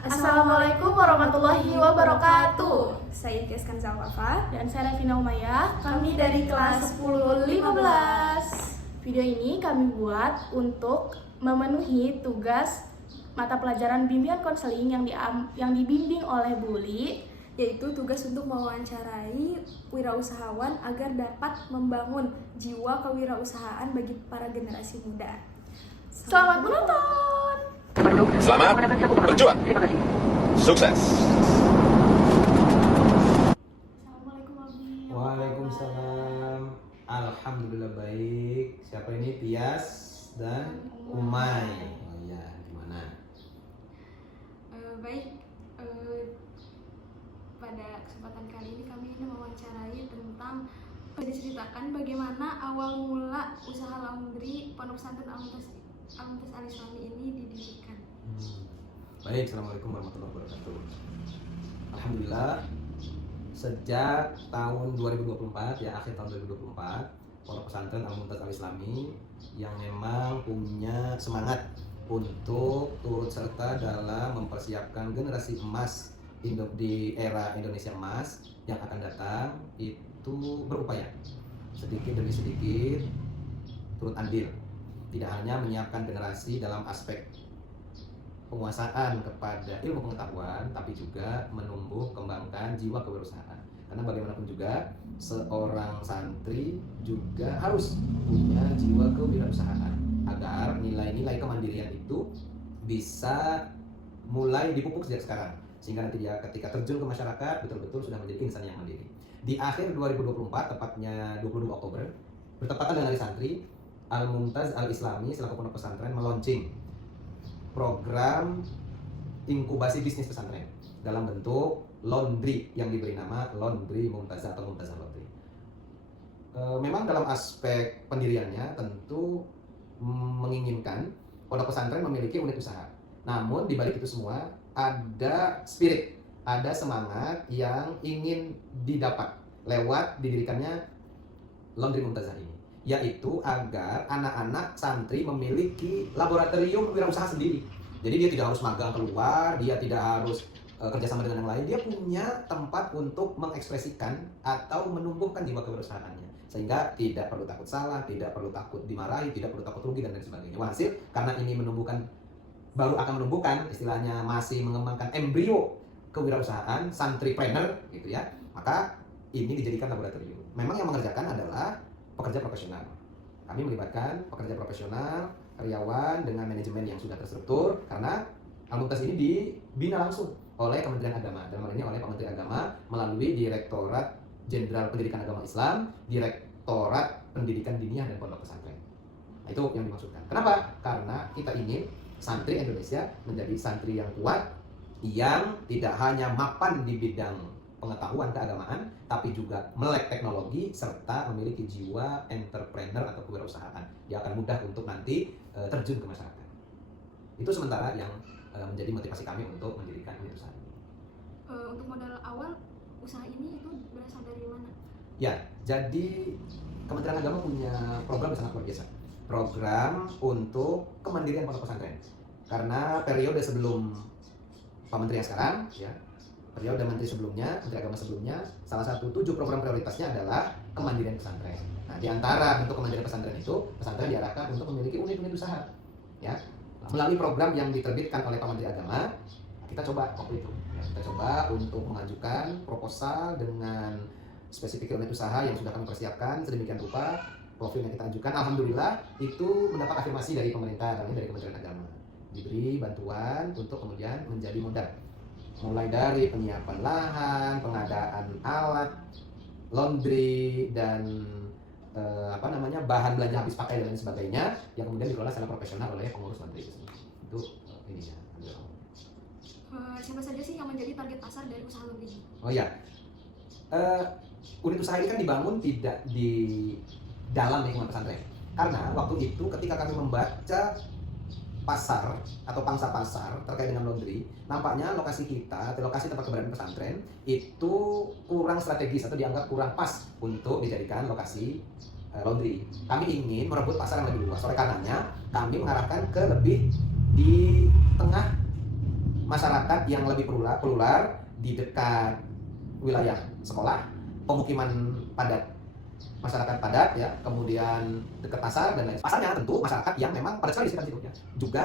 Assalamualaikum warahmatullahi wabarakatuh. Saya Tias Kanzal Wafa. Dan saya Revina Umayyah. Kami dari kelas 10-15. Video ini kami buat untuk memenuhi tugas mata pelajaran bimbingan konseling yang dibimbing oleh Bu Li, Yaitu tugas untuk mewawancarai wirausahawan agar dapat membangun jiwa kewirausahaan bagi para generasi muda. Selamat menonton. Selamat berjuang. Sukses. Assalamualaikum warahmatullahi wabarakatuh. Waalaikumsalam. Alhamdulillah baik. Siapa ini? Tias dan Umay. Oh iya, gimana? Pada kesempatan kali ini kami ingin mewawancarai tentang diceritakan bagaimana awal mula usaha laundry Pondok Pesantren Al-Muntas Al-Islami ini didirikan. Baik, assalamualaikum warahmatullahi wabarakatuh. Alhamdulillah, sejak tahun 2024 ya, akhir tahun 2024, Pondok Pesantren Al-Muntas Al-Islami yang memang punya semangat untuk turut serta dalam mempersiapkan generasi emas di era Indonesia emas yang akan datang, itu berupaya sedikit demi sedikit turut andil, tidak hanya menyiapkan generasi dalam aspek penguasaan kepada ilmu pengetahuan, tapi juga menumbuh kembangkan jiwa kewirausahaan. Karena bagaimanapun juga seorang santri juga harus punya jiwa kewirausahaan agar nilai-nilai kemandirian itu bisa mulai dipupuk sejak sekarang, sehingga nanti dia ketika terjun ke masyarakat betul-betul sudah menjadi insan yang mandiri. Di akhir 2024, tepatnya 22 Oktober, bertepatan dengan Hari Santri, Al-Muntas Al-Islami selaku pondok pesantren meluncing program inkubasi bisnis pesantren dalam bentuk laundry yang diberi nama Laundry Mumtazah atau Mumtazah Laundry. Memang dalam aspek pendiriannya tentu menginginkan pondok pesantren memiliki unit usaha. Namun di balik itu semua ada spirit, ada semangat yang ingin didapat lewat didirikannya Laundry Mumtazah ini, yaitu agar anak-anak santri memiliki laboratorium wirausaha sendiri. Jadi dia tidak harus magang keluar, dia tidak harus kerjasama dengan yang lain, dia punya tempat untuk mengekspresikan atau menumbuhkan jiwa kewirausahaannya, sehingga tidak perlu takut salah, tidak perlu takut dimarahi, tidak perlu takut rugi dan lain sebagainya. Hasil karena ini baru akan menumbuhkan, istilahnya masih mengembangkan embrio kewirausahaan santripreneur gitu ya, maka ini dijadikan laboratorium. Memang yang mengerjakan adalah pekerja profesional. Kami melibatkan pekerja profesional, karyawan dengan manajemen yang sudah terstruktur, karena Al-Muntas ini dibina langsung oleh Kementerian Agama, dalam hal ini oleh Pak Menteri Agama melalui Direktorat Jenderal Pendidikan Agama Islam, Direktorat Pendidikan Diniyah dan Pondok Pesantren. Nah, itu yang dimaksudkan. Kenapa? Karena kita ingin santri Indonesia menjadi santri yang kuat, yang tidak hanya mapan di bidang pengetahuan keagamaan, tapi juga melek teknologi serta memiliki jiwa entrepreneur atau kewirausahaan. Dia akan mudah untuk nanti terjun ke masyarakat. Itu sementara yang menjadi motivasi kami untuk mendirikan unit usaha ini. Untuk modal awal usaha ini itu berasal dari mana? Ya, jadi Kementerian Agama punya program yang sangat luar biasa. Program untuk kemandirian pondok pesantren. Karena periode sebelum Pak Menteri yang sekarang, ya, periode Menteri sebelumnya, Menteri Agama sebelumnya, salah satu 7 program prioritasnya adalah kemandirian pesantren. Nah, di antara bentuk kemandirian pesantren itu, pesantren diarahkan untuk memiliki unit-unit usaha. Ya, melalui program yang diterbitkan oleh Pak Menteri Agama, kita coba waktu itu. Ya, kita coba untuk mengajukan proposal dengan spesifik unit usaha yang sudah kami persiapkan sedemikian rupa. Profil yang kita ajukan, alhamdulillah itu mendapat afirmasi dari pemerintah, dari Kementerian Agama. Diberi bantuan untuk kemudian menjadi modal. Mulai dari penyiapan lahan, pengadaan alat, laundry, dan bahan belanja habis pakai dan lain sebagainya, yang kemudian dikelola secara profesional oleh pengurus laundry itu sendiri. Itu ini ya. Siapa saja sih yang menjadi target pasar dari usaha laundry? Oh ya, unit usaha ini kan dibangun tidak di dalam lingkungan pesantren. Karena waktu itu ketika kami membaca pasar atau pangsa pasar terkait dengan laundry, nampaknya lokasi kita, atau lokasi tempat keberadaan pesantren itu kurang strategis atau dianggap kurang pas untuk dijadikan lokasi laundry. Kami ingin merebut pasar yang lebih luas. Oleh karenanya, kami mengarahkan ke lebih di tengah masyarakat yang lebih plural di dekat wilayah sekolah, pemukiman padat, masyarakat padat ya, kemudian dekat pasar dan lain. Pasarnya tentu masyarakat yang memang padat sekali di sekitar situ ya. Juga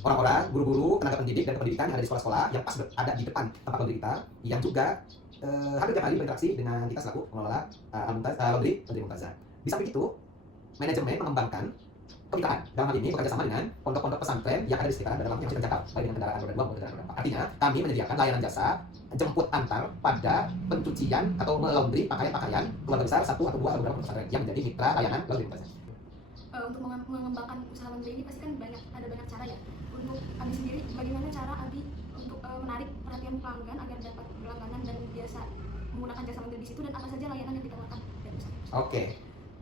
orang-orang, guru-guru, tenaga pendidik dan pendidikan yang ada di sekolah-sekolah yang pas ada di depan tempat laundry kita, yang juga hampir tiap hari berinteraksi dengan kita selaku pengelola laundry Mumtazah. Di samping itu, manajemen mengembangkan kemitraan, dalam hal ini bekerja sama dengan pondok-pondok pesantren yang ada di sekitaran dalam yang bisa terjangkau, baik dengan kendaraan roda 2 maupun kendaraan roda 4. Artinya, kami menyediakan layanan jasa jemput antar pada pencucian atau melaundry pakaian-pakaian keluarga besar 1 atau 2 atau beberapa pesantren yang menjadi mitra layanan laundry Mumtazah. Untuk mengembangkan usaha laundry ini pasti kan ada banyak cara ya. Untuk Abi sendiri, bagaimana cara Abi untuk menarik perhatian pelanggan agar dapat berlangganan dan biasa menggunakan jasa laundry di situ, dan apa saja layanan yang ditawarkan dari usaha? Oke.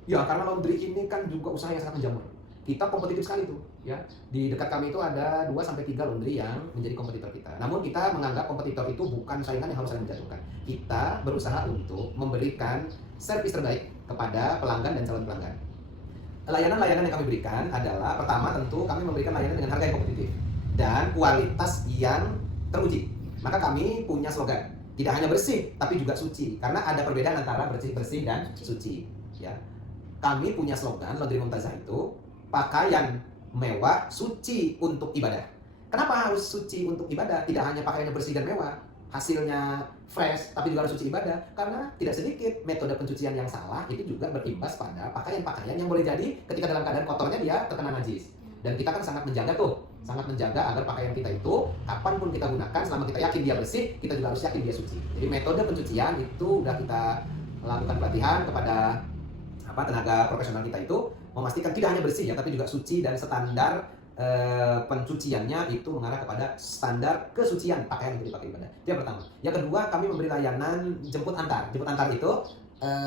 Ya, karena laundry ini kan juga usaha yang sangat menjamur. Kita kompetitif sekali tuh, ya. Di dekat kami itu ada 2 sampai 3 laundry yang menjadi kompetitor kita. Namun kita menganggap kompetitor itu bukan saingan yang harus saling menjatuhkan. Kita berusaha untuk memberikan servis terbaik kepada pelanggan dan calon pelanggan. Layanan-layanan yang kami berikan adalah, pertama tentu kami memberikan layanan dengan harga yang kompetitif dan kualitas yang teruji. Maka kami punya slogan, tidak hanya bersih tapi juga suci, karena ada perbedaan antara bersih dan suci, ya. Kami punya slogan Laundry Mumtazah itu pakaian mewah suci untuk ibadah. Kenapa harus suci untuk ibadah? Tidak hanya pakaiannya bersih dan mewah, hasilnya fresh, tapi juga harus suci ibadah. Karena tidak sedikit metode pencucian yang salah itu juga berimbas pada pakaian-pakaian yang boleh jadi ketika dalam keadaan kotornya dia terkena najis. Dan kita kan sangat menjaga agar pakaian kita itu kapanpun kita gunakan, selama kita yakin dia bersih, kita juga harus yakin dia suci. Jadi metode pencucian itu udah kita lakukan pelatihan kepada tenaga profesional kita itu, memastikan tidak hanya bersih ya, tapi juga suci, dan standar pencuciannya itu mengarah kepada standar kesucian pakaian yang dipakai ibadah. Itu yang pertama. Yang kedua, kami memberi layanan jemput antar. Jemput antar itu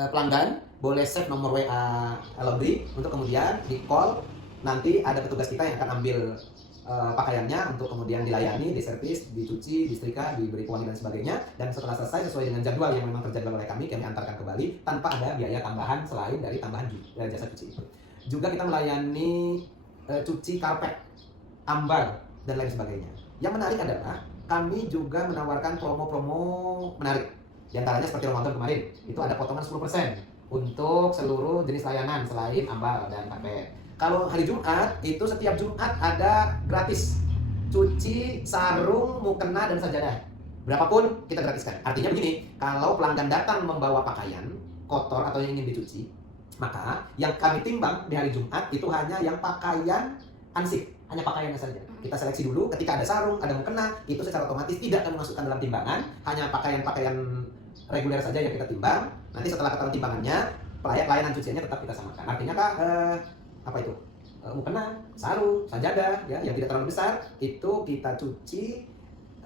pelanggan boleh save nomor WA laundry untuk kemudian di call, nanti ada petugas kita yang akan ambil pakaiannya untuk kemudian dilayani, diservis, dicuci, disetrika, diberi pewangi dan sebagainya. Dan setelah selesai sesuai dengan jadwal yang memang terjadwal oleh kami antarkan kembali tanpa ada biaya tambahan selain dari tambahan jasa cuci itu. Juga kita melayani cuci karpet, ambar, dan lain sebagainya. Yang menarik adalah kami juga menawarkan promo-promo menarik. Di antaranya seperti Ramadan kemarin, itu ada potongan 10% untuk seluruh jenis layanan selain ambar dan karpet. Kalau hari Jumat, itu setiap Jumat ada gratis cuci sarung, mukena, dan sajadah. Berapapun kita gratiskan. Artinya begini, kalau pelanggan datang membawa pakaian kotor atau yang ingin dicuci, maka yang kami timbang di hari Jumat itu hanya yang pakaian ansik, hanya pakaiannya saja. Kita seleksi dulu, ketika ada sarung, ada mukena, itu secara otomatis tidak kami masukkan dalam timbangan, hanya pakaian-pakaian reguler saja yang kita timbang. Nanti setelah ketahuan timbangannya, layanan cuciannya tetap kita samakan. Artinya mukena, sarung, sajadah ya, yang tidak terlalu besar itu kita cuci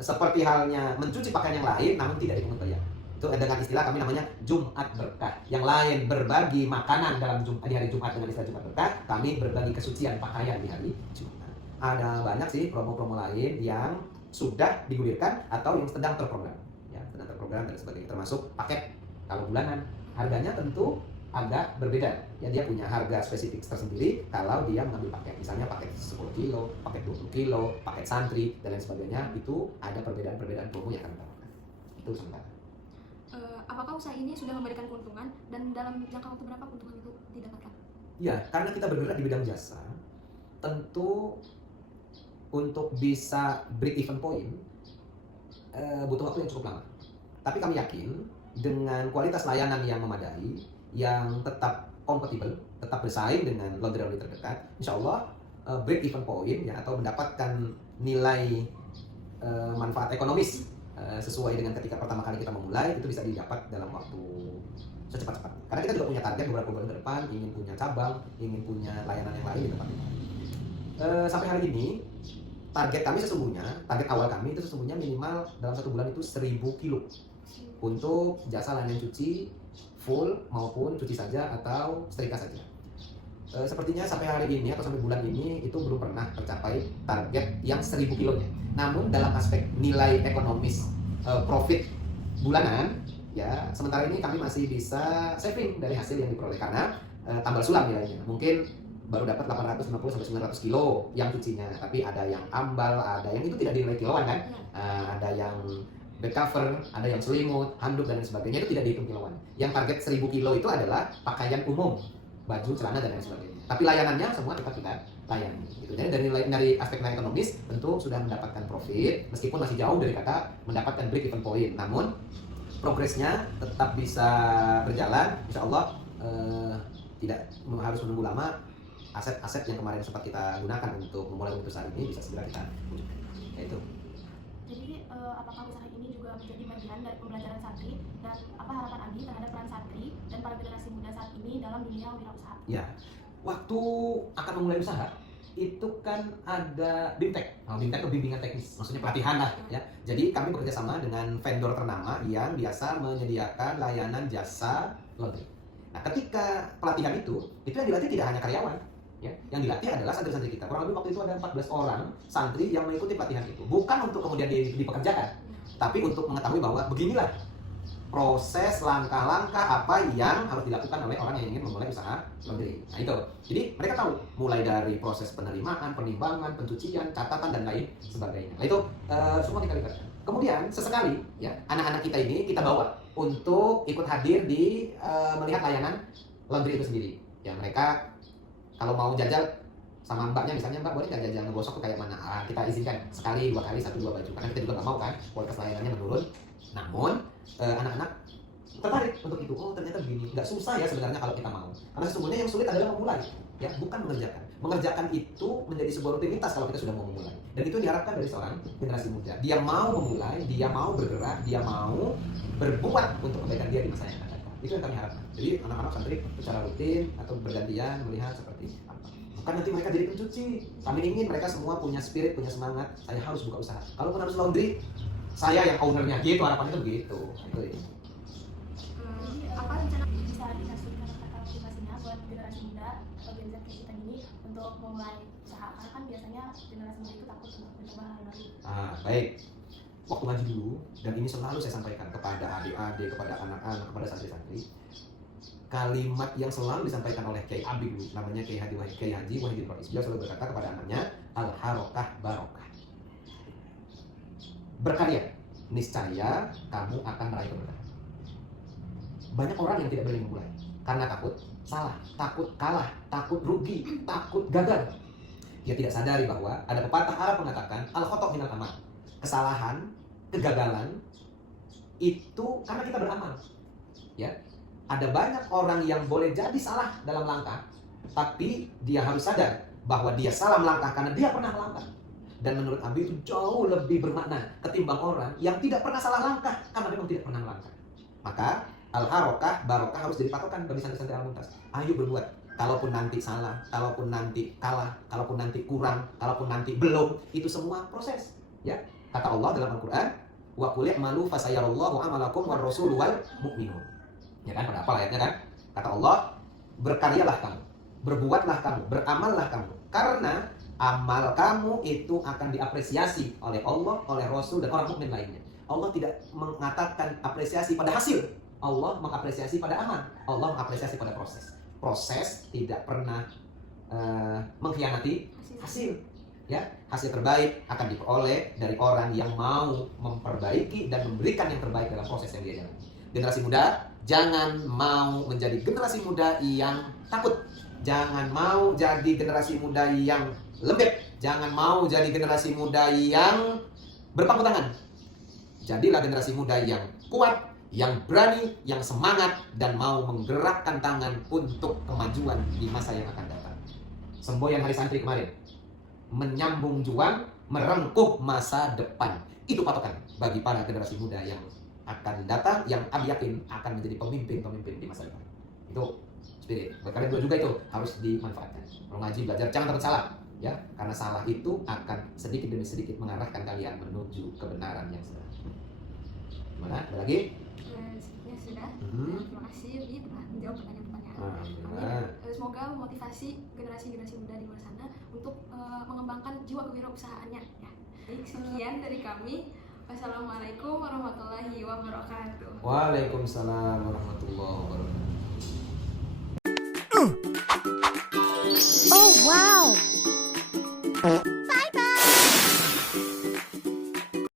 seperti halnya mencuci pakaian yang lain, namun tidak dipungut biaya. Itu dengan istilah kami namanya Jumat Berkah. Yang lain berbagi makanan di hari Jumat dengan istilah Jumat Berkah, kami berbagi kesucian pakaian di hari Jumat. Ada banyak sih promo-promo lain yang sudah digulirkan atau yang sedang terprogram, ya, sedang terprogram dan sebagainya, termasuk paket. Kalau bulanan harganya tentu agak berbeda, ya, dia punya harga spesifik tersendiri kalau dia mengambil paket, misalnya paket 10 kilo, paket 20 kilo, paket santri, dan lain sebagainya. Itu ada perbedaan-perbedaan promo yang akan ditawarkan. Itu sementara. Apakah usaha ini sudah memberikan keuntungan, dan dalam jangka waktu berapa keuntungan itu didapatkan? Ya, karena kita bergerak di bidang jasa, tentu untuk bisa break even point butuh waktu yang cukup lama. Tapi kami yakin dengan kualitas layanan yang memadai, yang tetap kompatibel, tetap bersaing dengan laundry terdekat, insya Allah break even point ya, atau mendapatkan nilai manfaat ekonomis sesuai dengan ketika pertama kali kita memulai, itu bisa didapat dalam waktu secepat-cepatnya. Karena kita juga punya target beberapa bulan ke depan, ingin punya cabang, ingin punya layanan yang lain di tempat ini. Sampai hari ini target kami target awal kami itu sesungguhnya minimal dalam 1 bulan itu 1000 kilo untuk jasa layanan cuci full maupun cuci saja atau setrika saja. Sepertinya sampai hari ini atau sampai bulan ini itu belum pernah tercapai target yang 1000 kilonya. Namun dalam aspek nilai ekonomis profit bulanan, ya, sementara ini kami masih bisa saving dari hasil yang diperoleh karena tambal sulam nilainya. Mungkin baru dapat 850 sampai 900 kilo yang cucinya, tapi ada yang ambal, ada yang itu tidak dinilai kiloan kan. Ada yang back cover, ada yang selimut, handuk dan lain sebagainya, itu tidak dihitung kiloan. Yang target 1000 kilo itu adalah pakaian umum, baju, celana dan lain sebagainya. Tapi layanannya semua tetap kita layani. Gitu. Jadi dari aspek nilai ekonomis tentu sudah mendapatkan profit, meskipun masih jauh dari kata mendapatkan break even point. Namun progresnya tetap bisa berjalan, insya Allah. Tidak harus menunggu lama. Aset-aset yang kemarin sempat kita gunakan untuk memulai usaha ini bisa segera kita wujudkan. Yaitu. Jadi apakah usaha ini juga menjadi bagian dari pembelajaran santri, dan apa harapan Abi terhadap peran santri dan para generasi muda saat ini dalam dunia wirausaha? Ya, waktu akan memulai usaha itu kan ada BIMTEK. BIMTEK itu bimbingan teknis, maksudnya pelatihan lah ya. Jadi kami bekerja sama dengan vendor ternama yang biasa menyediakan layanan jasa laundry. Nah, ketika pelatihan itu yang dilatih tidak hanya karyawan, ya. Yang dilatih adalah santri-santri kita. Kurang lebih waktu itu ada 14 orang santri yang mengikuti pelatihan itu. Bukan untuk kemudian dipekerjakan, tapi untuk mengetahui bahwa beginilah proses langkah-langkah apa yang harus dilakukan oleh orang yang ingin memulai usaha laundry. Nah itu. Jadi mereka tahu mulai dari proses penerimaan, penimbangan, pencucian, catatan dan lain sebagainya. Nah itu semua kita libatkan. Kemudian sesekali ya anak-anak kita ini kita bawa untuk ikut hadir di melihat layanan laundry itu sendiri. Ya mereka kalau mau jajal sama mbaknya, misalnya mbak boleh nggak jajal ngegosok tuh kayak mana? Kita izinkan sekali, 2 kali, 1-2 baju. Karena kita juga nggak mau kan kualitas layanannya menurun. Namun anak-anak tertarik untuk itu. Oh ternyata begini. Nggak susah ya sebenarnya kalau kita mau. Karena sesungguhnya yang sulit adalah memulai, ya bukan mengerjakan. Mengerjakan itu menjadi sebuah rutinitas kalau kita sudah mau memulai. Dan itu diharapkan dari seorang generasi muda. Dia mau memulai, dia mau bergerak, dia mau berbuat untuk kebaikan dia di masa yang akan datang. Itu yang kami harapkan. Jadi anak-anak santri secara rutin atau bergantian melihat seperti apa. Bukan nanti mereka jadi pencuci. Kami ingin mereka semua punya spirit, punya semangat. Saya harus buka usaha. Kalaupun harus laundry, saya yang ownernya. Gitu harapannya itu begitu. Itu. Apa rencana Bisa dikasih kata-kata motivasinya buat generasi muda atau Gen Z kayak kita gini untuk memulai usaha? Karena kan biasanya generasi muda itu takut untuk mencoba hal baru. Baik. Waktu ngaji dulu, dan ini selalu saya sampaikan kepada adik-adik, kepada anak-anak, kepada santri-santri. Kalimat yang selalu disampaikan oleh Kiai Abi dulu, namanya Kiai Haji Wahidin Faiz. Beliau selalu berkata kepada anaknya, al-harokah barokah. Berkarya, niscaya kamu akan meraih keberkahan. Banyak orang yang tidak berani memulai karena takut salah, takut kalah, takut rugi, takut gagal. Dia tidak sadari bahwa ada pepatah Arab mengatakan al-khotok minal amal. Kesalahan, kegagalan itu karena kita beramal. Ya. Ada banyak orang yang boleh jadi salah dalam langkah, tapi dia harus sadar bahwa dia salah melangkah karena dia pernah melangkah. Dan menurut Abi itu jauh lebih bermakna ketimbang orang yang tidak pernah salah langkah karena memang tidak pernah melangkah. Maka al-harokah barokah harus jadi patokan bagi santri-santri Al-Muntas. Ayo berbuat. Kalaupun nanti salah, kalaupun nanti kalah, kalaupun nanti kurang, kalaupun nanti belum, itu semua proses. Ya, kata Allah dalam Al-Quran, wa qul i'malu fasayarallahu amalakum war rasul wal mu'minun. Ya kan, pada apa ayatnya kan? Kata Allah, berkaryalah kamu, berbuatlah kamu, beramallah kamu, karena amal kamu itu akan diapresiasi oleh Allah, oleh Rasul dan orang mukmin lainnya. Allah tidak mengatakan apresiasi pada hasil, Allah mengapresiasi pada amal, Allah mengapresiasi pada proses. Proses tidak pernah mengkhianati hasil. Ya, hasil terbaik akan diperoleh dari orang yang mau memperbaiki dan memberikan yang terbaik dalam proses yang dia jalani. Generasi muda, jangan mau menjadi generasi muda yang takut. Jangan mau jadi generasi muda yang lembek. Jangan mau jadi generasi muda yang berpangku tangan. Jadilah generasi muda yang kuat, yang berani, yang semangat, dan mau menggerakkan tangan untuk kemajuan di masa yang akan datang. Semboyan Hari Santri kemarin, menyambung juang, merengkuh masa depan. Itu patokan bagi para generasi muda yang akan datang, yang Abi yakin akan menjadi pemimpin-pemimpin di masa depan. Itu spirit. Buat kalian juga itu harus dimanfaatkan. Kalau ngaji belajar jangan takut salah, ya, karena salah itu akan sedikit demi sedikit mengarahkan kalian menuju kebenaran yang sebenarnya. Gimana? Ada lagi? Sepertinya sudah. Terima kasih Bi telah menjawab pertanyaan-pertanyaan. Semoga memotivasi generasi-generasi muda di luar sana untuk mengembangkan jiwa kewirausahaannya. Ya. Baik, sekian dari kami. Wassalamualaikum warahmatullahi wabarakatuh. Waalaikumsalam warahmatullahi wabarakatuh. Assalamualaikum.